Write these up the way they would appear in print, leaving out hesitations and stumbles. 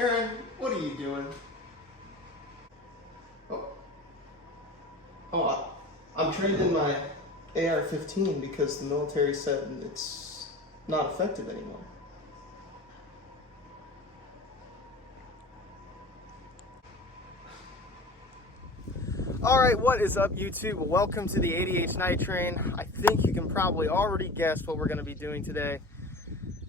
Aaron, what are you doing? I'm trading my AR-15 because the military said it's not effective anymore. Alright, what is up YouTube? Welcome to the 80H Night Train. I think you can probably already guess what we're going to be doing today.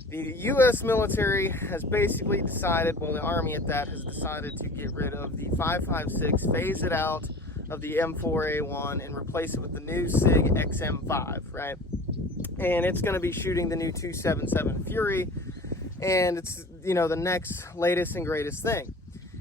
The U.S. military has basically decided, well the Army at that, has decided to get rid of the 5.56, phase it out of the M4A1 and replace it with the new SIG XM5, right? And it's going to be shooting the new 277 Fury, and it's, you know, the next latest and greatest thing.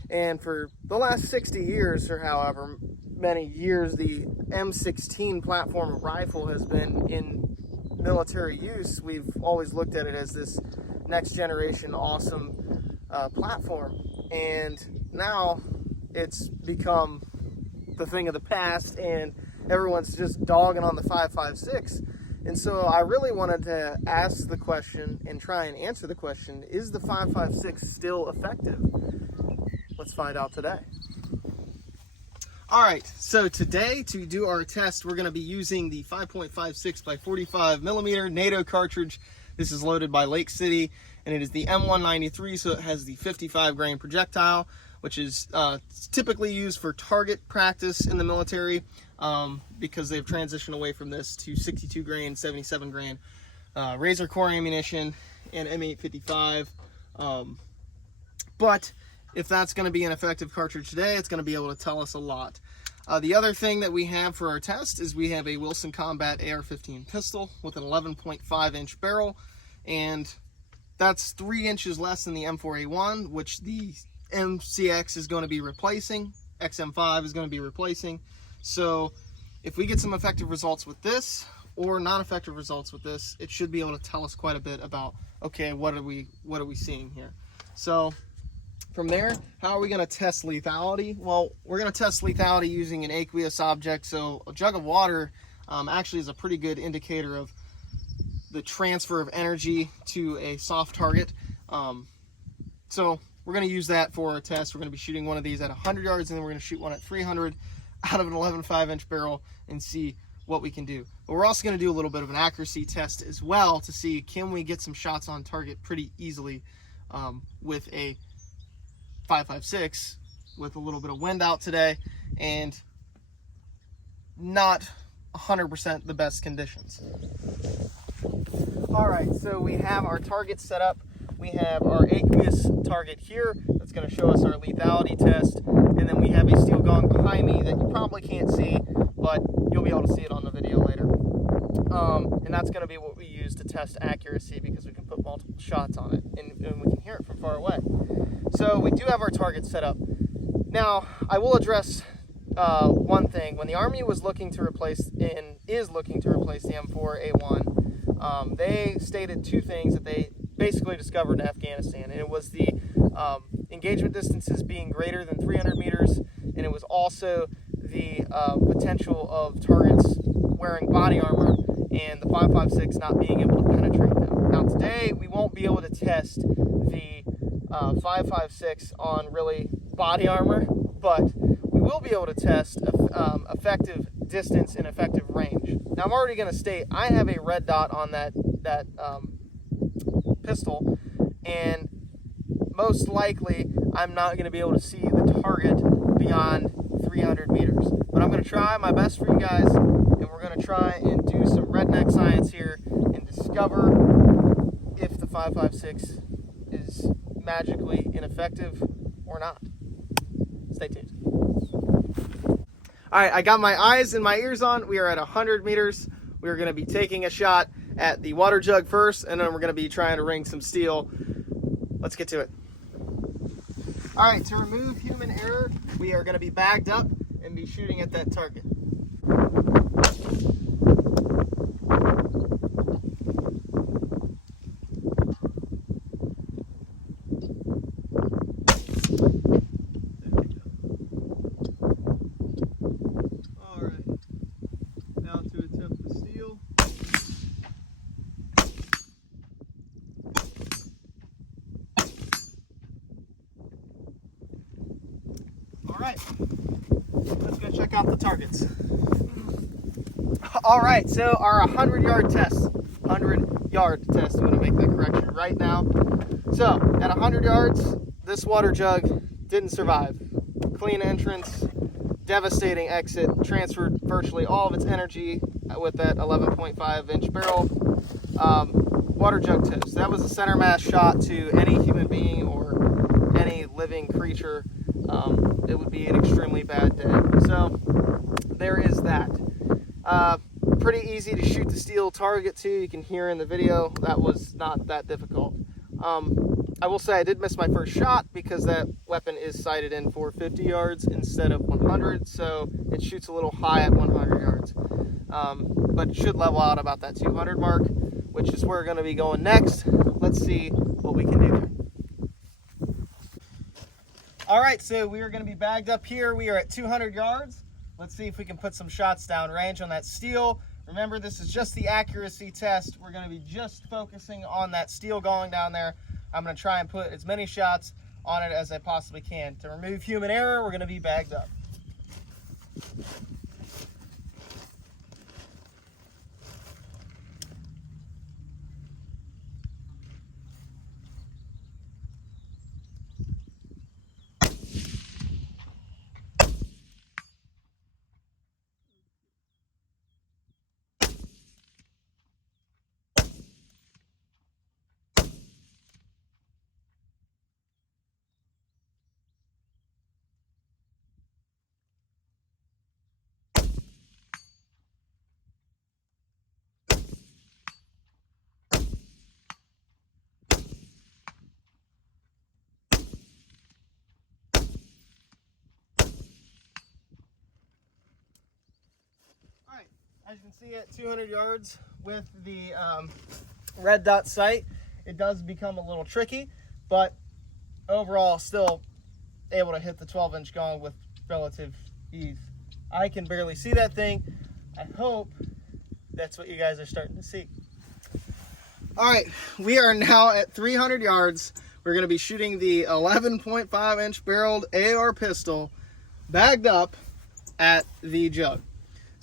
And for the last 60 years, or however many years, the M16 platform rifle has been in military use. We've always looked at it as this next generation awesome platform, and now it's become the thing of the past, and everyone's just dogging on the 5.56. And so I really wanted to ask the question and try and answer the question, is the 5.56 still effective? Let's find out today. All right, so today to do our test, we're going to be using the 5.56 by 45mm NATO cartridge. This is loaded by Lake City, and it is the M193, so it has the 55 grain projectile, which is typically used for target practice in the military, because they've transitioned away from this to 62 grain, 77 grain razor core ammunition and M855. But if that's going to be an effective cartridge today, it's going to be able to tell us a lot. The other thing that we have for our test is we have a Wilson Combat AR-15 pistol with an 11.5 inch barrel, and that's 3 inches less than the M4A1, which the MCX is going to be replacing, XM5 is going to be replacing. So if we get some effective results with this or non-effective results with this, it should be able to tell us quite a bit about, okay, what are we seeing here? So from there, how are we going to test lethality? Well, we're going to test lethality using an aqueous object. So a jug of water actually is a pretty good indicator of the transfer of energy to a soft target. So we're going to use that for our test. We're going to be shooting one of these at 100 yards, and then we're going to shoot one at 300 out of an 11.5 inch barrel and see what we can do. But we're also going to do a little bit of an accuracy test as well to see, can we get some shots on target pretty easily with a 5.56 with a little bit of wind out today and not 100% the best conditions. All right, so we have our target set up. We have our aqueous target here that's going to show us our lethality test, and then we have a steel gong behind me that you probably can't see, but you'll be able to see it on the video later. And that's going to be what we use to test accuracy, because we can put multiple shots on it and we can hear it from far away. So we do have our target set up. Now, I will address one thing. When the Army was looking to replace, and is looking to replace the M4A1, they stated two things that they basically discovered in Afghanistan, and it was the engagement distances being greater than 300 meters, and it was also the potential of targets wearing body armor and the 5.56 not being able to penetrate them. Now today we won't be able to test the 5.56 on really body armor, but we will be able to test effective distance and effective range. Now I'm already going to state I have a red dot on that pistol, and most likely I'm not going to be able to see the target beyond 300 meters. But I'm going to try my best for you guys, and we're going to try and do some redneck science here and discover if the 5.56 is magically ineffective or not. Stay tuned. All right, I got my eyes and my ears on. We are at 100 meters. We are going to be taking a shot at the water jug first, and then we're going to be trying to ring some steel. Let's get to it. All right, to remove human error, we are going to be bagged up and be shooting at that target. All right, now to attempt the steel. right, let's go check out the targets. All right, so our 100-yard test, 100-yard test, I'm gonna make that correction right now. So at 100 yards, this water jug didn't survive. Clean entrance, devastating exit, transferred virtually all of its energy with that 11.5-inch barrel. Water jug toast. That was a center mass shot to any human being or any living creature. It would be an extremely bad day. So there is that. Pretty easy to shoot the steel target too. You can hear in the video that was not that difficult. I will say I did miss my first shot because that weapon is sighted in for 50 yards instead of 100, so it shoots a little high at 100 yards. But it should level out about that 200 mark, which is where we're going to be going next. Let's see what we can do there. All right, so we are going to be bagged up here. We are at 200 yards. Let's see if we can put some shots down range on that steel. Remember, this is just the accuracy test. We're going to be just focusing on that steel going down there. I'm going to try and put as many shots on it as I possibly can. To remove human error, we're going to be bagged up. As you can see, at 200 yards with the red dot sight, it does become a little tricky, but overall still able to hit the 12-inch gong with relative ease. I can barely see that thing. I hope that's what you guys are starting to see. All right, we are now at 300 yards. We're going to be shooting the 11.5-inch barreled AR pistol bagged up at the jug.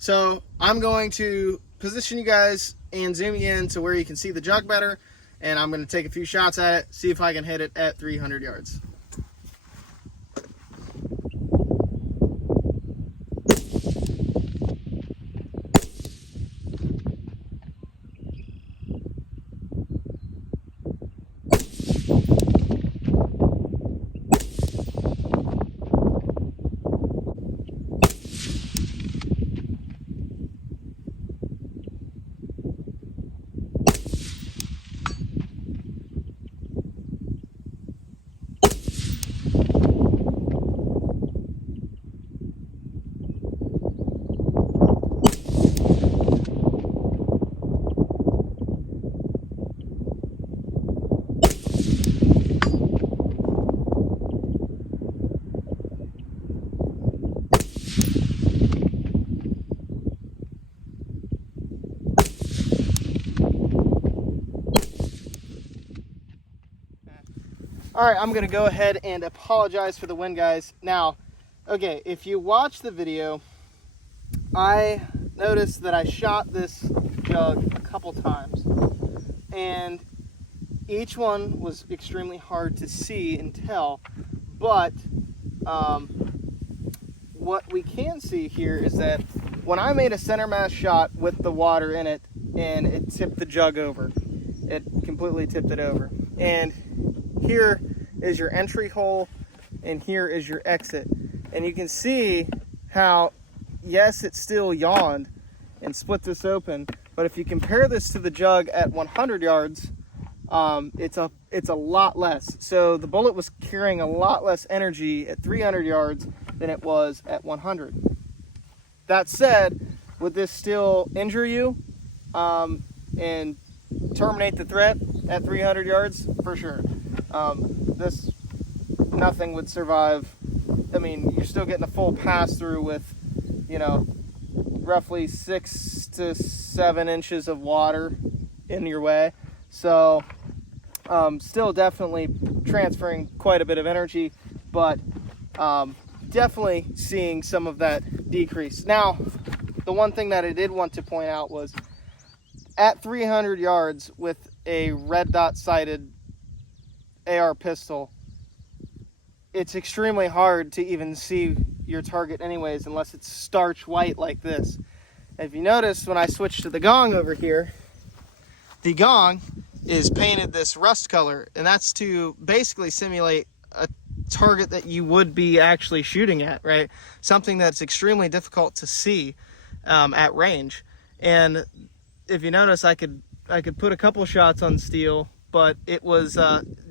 So I'm going to position you guys and zoom you in to where you can see the jug better, and I'm going to take a few shots at it, see if I can hit it at 300 yards. All right, I'm gonna go ahead and apologize for the wind, guys. Now, okay, if you watch the video, I noticed that I shot this jug a couple times, and each one was extremely hard to see and tell, but what we can see here is that when I made a center mass shot with the water in it, and it tipped the jug over, it completely tipped it over, and here is your entry hole and here is your exit, and you can see how, yes, it still yawned and split this open, but if you compare this to the jug at 100 yards, it's a lot less. So the bullet was carrying a lot less energy at 300 yards than it was at 100. That said, would this still injure you and terminate the threat at 300 yards? For sure. Nothing would survive. I mean, you're still getting a full pass through with, you know, roughly 6 to 7 inches of water in your way. So still definitely transferring quite a bit of energy, but definitely seeing some of that decrease. Now, the one thing that I did want to point out was at 300 yards with a red dot sighted AR pistol, it's extremely hard to even see your target anyways unless it's starch white like this. If you notice, when I switch to the gong over here, the gong is painted this rust color, and that's to basically simulate a target that you would be actually shooting at, right? Something that's extremely difficult to see at range. And if you notice, I could put a couple shots on steel, but it was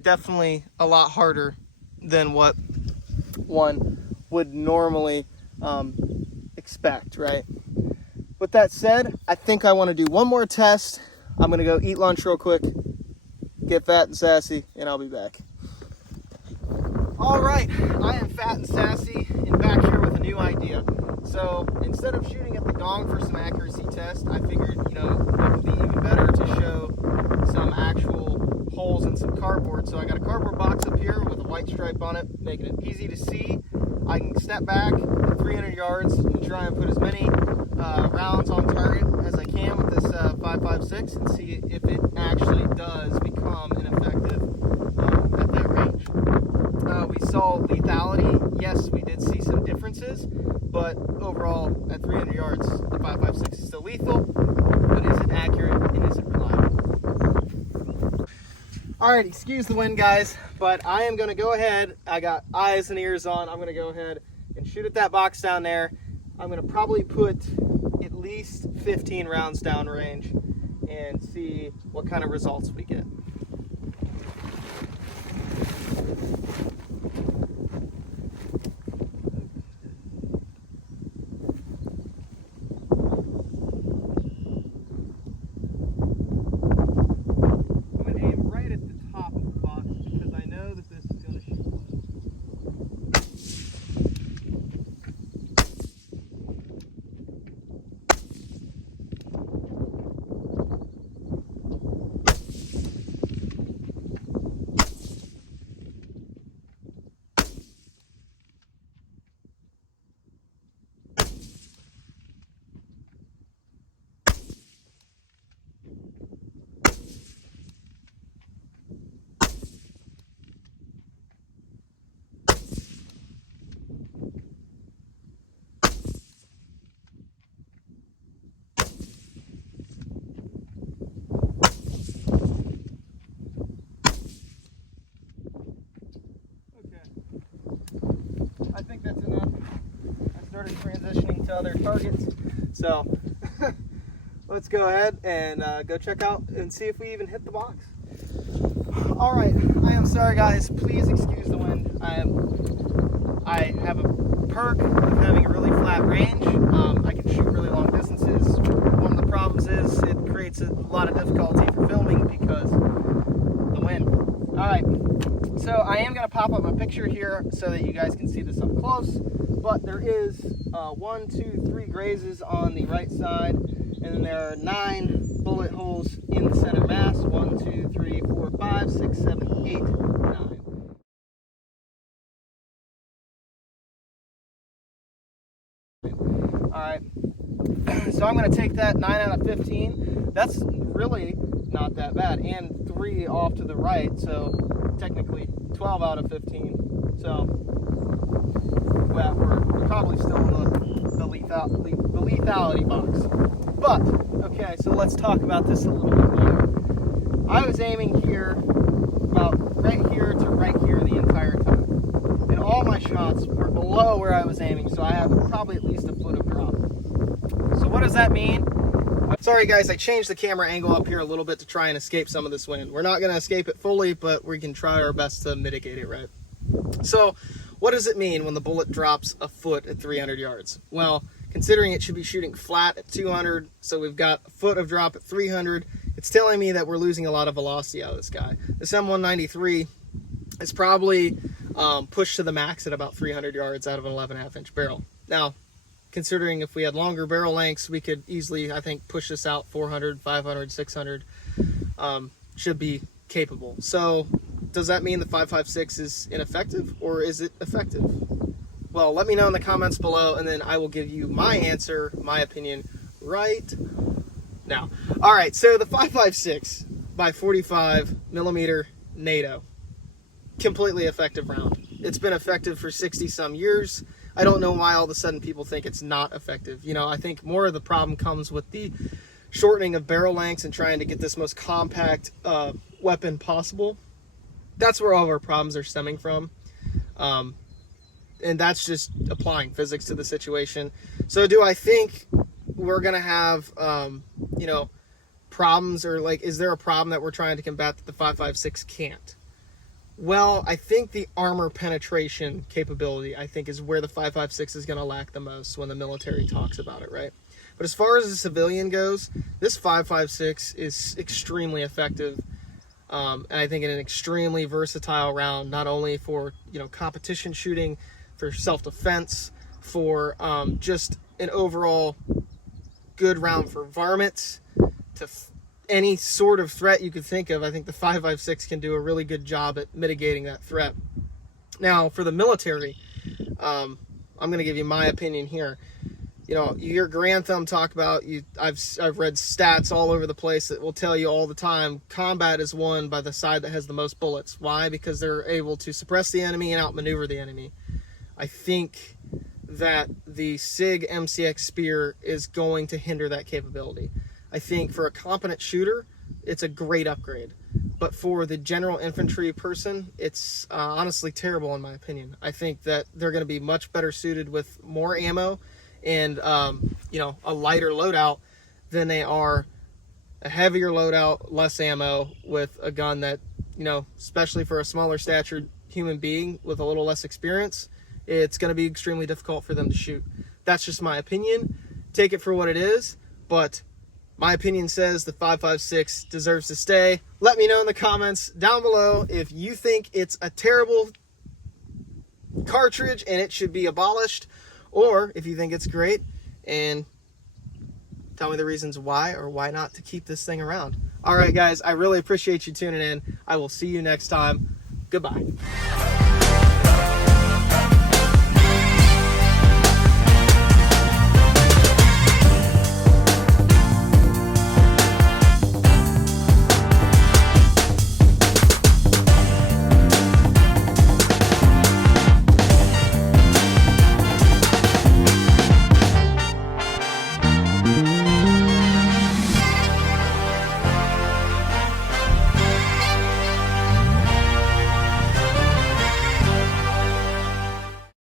definitely a lot harder than what one would normally expect, right? With that said, I think I want to do one more test. I'm going to go eat lunch real quick, get fat and sassy, and I'll be back. All right, I am fat and sassy and back here with a new idea. So instead of shooting at the gong for some accuracy test, I figured, it would be even better to show some actual holes in some cardboard. So I got a cardboard box up here with a white stripe on it, making it easy to see. I can step back at 300 yards and try and put as many rounds on target as I can with this 5.56 and see if it actually does become ineffective at that range. We saw lethality. Yes, we did see some differences, but overall at 300 yards, the 5.56 is still lethal. But is it accurate and is it reliable? Alright, excuse the wind, guys, but I am going to go ahead. I got eyes and ears on. I'm going to go ahead and shoot at that box down there. I'm going to probably put at least 15 rounds down range and see what kind of results we get. I think that's enough. I started transitioning to other targets. So let's go ahead and go check out and see if we even hit the box. All right, I am sorry guys, please excuse the wind. I have a perk of having a really flat range. I can shoot really long distances. One of the problems is it creates a lot of difficulty for filming because the wind. All right, so I am gonna pop up a picture here so that you guys can see this up close, but there is 1, 2, 3 grazes on the right side, and then there are 9 bullet holes in the center mass. 1, 2, 3, 4, 5, 6, 7, 8, 9. All right, so I'm gonna take that 9 out of 15. That's really not that bad, and 3 off to the right, so technically 12 out of 15. So well, we're probably still in the lethality box. But okay, so let's talk about this a little bit more. I was aiming here about right here to right here the entire time, and all my shots were below where I was aiming, so I have probably at least a foot of drop. So what does that mean? Sorry guys, I changed the camera angle up here a little bit to try and escape some of this wind. We're not going to escape it fully, but we can try our best to mitigate it, right? So what does it mean when the bullet drops a foot at 300 yards? Well, considering it should be shooting flat at 200, so we've got a foot of drop at 300, it's telling me that we're losing a lot of velocity out of this guy. This M193 is probably pushed to the max at about 300 yards out of an 11.5 inch barrel. Now, considering if we had longer barrel lengths, we could easily, I think, push this out 400, 500, 600, should be capable. So does that mean the 5.56 is ineffective, or is it effective? Well, let me know in the comments below, and then I will give you my answer, my opinion, right now. All right, so the 5.56 by 45 millimeter NATO, completely effective round. It's been effective for 60 some years. I don't know why all of a sudden people think it's not effective. You know, I think more of the problem comes with the shortening of barrel lengths and trying to get this most compact weapon possible. That's where all of our problems are stemming from. And that's just applying physics to the situation. So do I think we're going to have, you know, problems, or like, is there a problem that we're trying to combat that the 5.56 can't? Well, I think the armor penetration capability, I think, is where the 5.56 is going to lack the most when the military talks about it, right? But as far as the civilian goes, this 5.56 is extremely effective. And I think in an extremely versatile round, not only for, you know, competition shooting, for self-defense, for just an overall good round for varmints, to any sort of threat you could think of. I think the 5.56 can do a really good job at mitigating that threat. Now, for the military, I'm going to give you my opinion here. You know, you hear Grantham talk about, I've read stats all over the place that will tell you all the time, combat is won by the side that has the most bullets. Why? Because they're able to suppress the enemy and outmaneuver the enemy. I think that the SIG MCX Spear is going to hinder that capability. I think for a competent shooter, it's a great upgrade. But for the general infantry person, it's honestly terrible in my opinion. I think that they're going to be much better suited with more ammo and you know, a lighter loadout than they are a heavier loadout, less ammo, with a gun that, you know, especially for a smaller statured human being with a little less experience, it's going to be extremely difficult for them to shoot. That's just my opinion. Take it for what it is, but my opinion says the 5.56 deserves to stay. Let me know in the comments down below if you think it's a terrible cartridge and it should be abolished, or if you think it's great, and tell me the reasons why or why not to keep this thing around. All right, guys, I really appreciate you tuning in. I will see you next time. Goodbye.